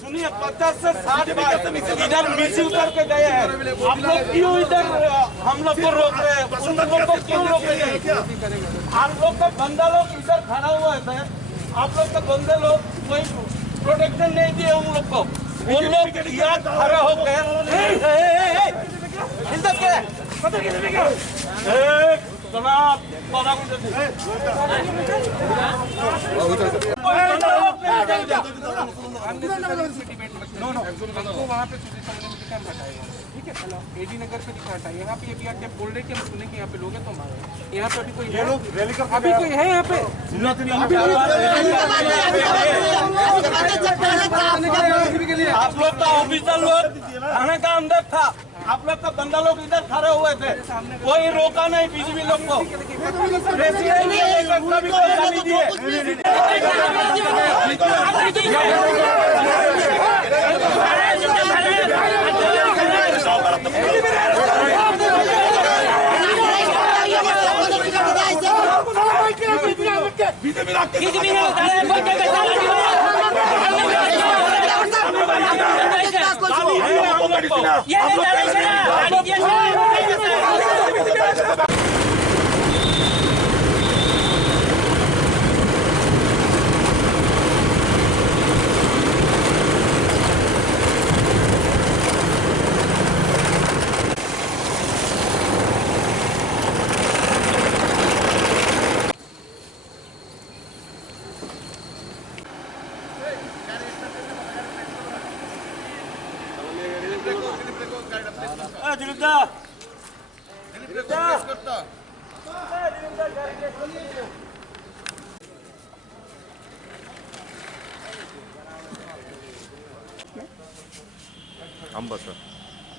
सुनिए 50 से 60 बार इधर मिसिंग करके गए हैं। आप लोग क्यों इधर हम लोग को रोक रहे हैं? उन लोगों को क्यों रोक रहे हैं? आप लोग का बंदा लोग इधर खड़ा हुआ है। आप लोग का बंदे लोग कोई प्रोटेक्शन नहीं दिए उन लोग को। वो लोग यहाँ खड़े हो गए। वहाँ पे ठीक है, एडी नगर पे दिखा हटाए। यहाँ पे अभी आके बोल रहे कि हम सुने कि यहाँ पे लोग हैं, तो हमारे यहाँ पे अभी कोई है? अभी कोई है यहाँ पे? आप लोग का ऑफिसर लोग थाने का अंदर था। आप लोग का बंदा लोग इधर खड़े हुए थे, कोई रोका नहीं बीजेपी लोग को।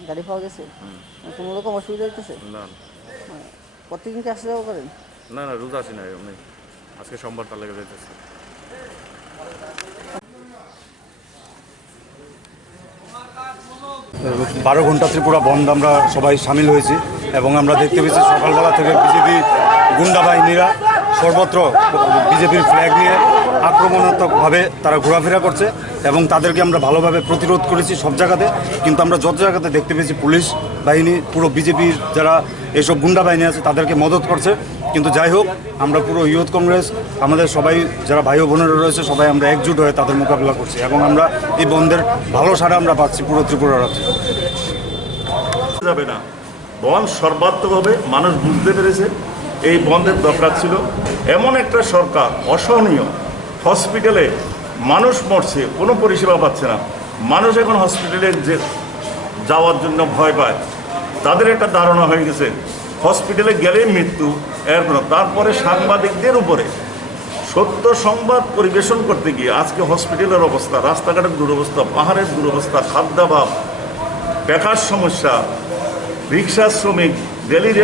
গাড়ি পাওয়া গেছে? কোনো রকম অসুবিধা হইতেছে না? প্রত্যেকদিন কি আসা যাওয়া করেন? না না, রোজ আসি না, এমনি আজকে সোমবার তার লেগে যাইতেছে। 12 ঘন্টা ত্রিপুরা বন্ধ আমরা সবাই সামিল হয়েছি এবং আমরা দেখতে পেয়েছি সকালবেলা থেকে বিজেপি গুন্ডা বাহিনীরা সর্বত্র বিজেপির ফ্ল্যাগ নিয়ে আক্রমণাত্মকভাবে তারা ঘোরাফেরা করছে এবং তাদেরকে আমরা ভালোভাবে প্রতিরোধ করেছি সব জায়গাতে। কিন্তু আমরা যত জায়গাতে দেখতে পেয়েছি পুলিশ বাহিনী, পুরো বিজেপির যারা এইসব গুন্ডা বাহিনী আছে তাদেরকে মদত করছে। কিন্তু যাই হোক, আমরা পুরো ইউথ কংগ্রেস আমাদের সবাই যারা ভাই ও বোনেরা রয়েছে সবাই আমরা একজুট হয়ে তাদের মোকাবিলা করছি এবং আমরা এই বন্ধের ভালো সাড়া আমরা পাচ্ছি পুরো ত্রিপুরা রাজ্যে। যাবে না, বন্ধ সর্বাত্মকভাবে মানুষ বুঝতে পেরেছে এই বন্ধের দরকার ছিল। এমন একটা সরকার অসহনীয়, হসপিটালে মানুষ মরছে, কোনো পরিষেবা পাচ্ছে না, মানুষ এখন হসপিটালে যাওয়ার জন্য ভয় পায়। তাদের একটা ধারণা হয়ে গেছে হসপিটালে গেলেই মৃত্যু, এরপর তারপরে সাংবাদিকদের উপরে সত্য সংবাদ পরিবেশন করতে গিয়ে আজকে হসপিটালের অবস্থা, রাস্তাঘাটের দুরবস্থা, পাহাড়ের দুরবস্থা, খাদ্যাভাব, বেকার সমস্যা, রিক্সা শ্রমিক, ডেলির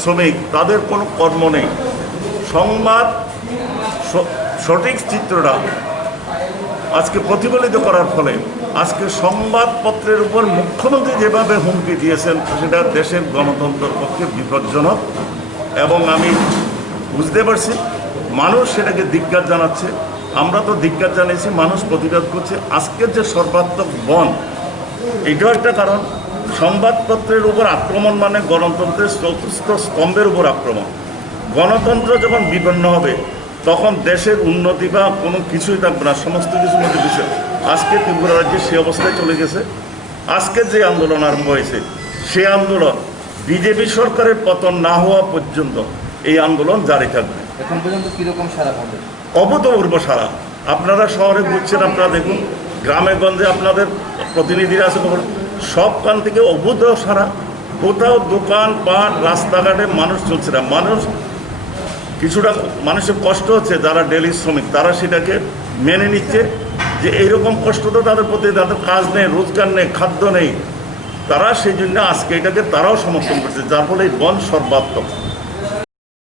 শ্রমিক, তাদের কোনো কর্ম নেই। সংবাদ সঠিক চিত্রটা আজকে প্রতিফলিত করার ফলে আজকে সংবাদপত্রের উপর মুখ্যমন্ত্রী যেভাবে হুমকি দিয়েছেন সেটা দেশের গণতন্ত্রের পক্ষে বিপজ্জনক এবং আমি বুঝতে পারছি মানুষ সেটাকে ধিক্কার জানাচ্ছে। আমরা তো ধিক্কার জানিয়েছি, মানুষ প্রতিবাদ করছে। আজকের যে সর্বাত্মক বন্ধ, এটাও একটা কারণ। সংবাদপত্রের উপর আক্রমণ মানে গণতন্ত্রের চতুর্থ স্তম্ভের উপর আক্রমণ। গণতন্ত্র যখন বিপন্ন হবে তখন দেশের উন্নতি বা কোনো কিছুই থাকবে না, সমস্ত কিছুর মধ্যে বিষয়। আজকে ত্রিপুরা রাজ্যে সে অবস্থায় চলে গেছে। আজকের যে আন্দোলন আরম্ভ হয়েছে সে আন্দোলন বিজেপি সরকারের পতন না হওয়া পর্যন্ত এই আন্দোলন জারি থাকবে। এখন পর্যন্ত কীরকম সারা পাবে? অভূতপূর্ব সারা। আপনারা শহরে ঘুরছেন, আপনারা দেখুন, গ্রামে গঞ্জে আপনাদের প্রতিনিধিরা আছে, সবখান থেকে অভূত সারা। কোথাও দোকান পাট রাস্তাঘাটে মানুষ চলছে না। মানুষ কিছুটা মানুষের কষ্ট হচ্ছে, যারা ডেলি শ্রমিক তারা সেটাকে মেনে নিচ্ছে যে এইরকম কষ্ট তো তাদের প্রতি, তাদের কাজ নেই, রোজগার নেই, খাদ্য নেই, তারা সেই জন্য আজকে এটাকে তারাও সমর্থন করছে, যার ফলে এই বন্ধ সর্বাত্মক।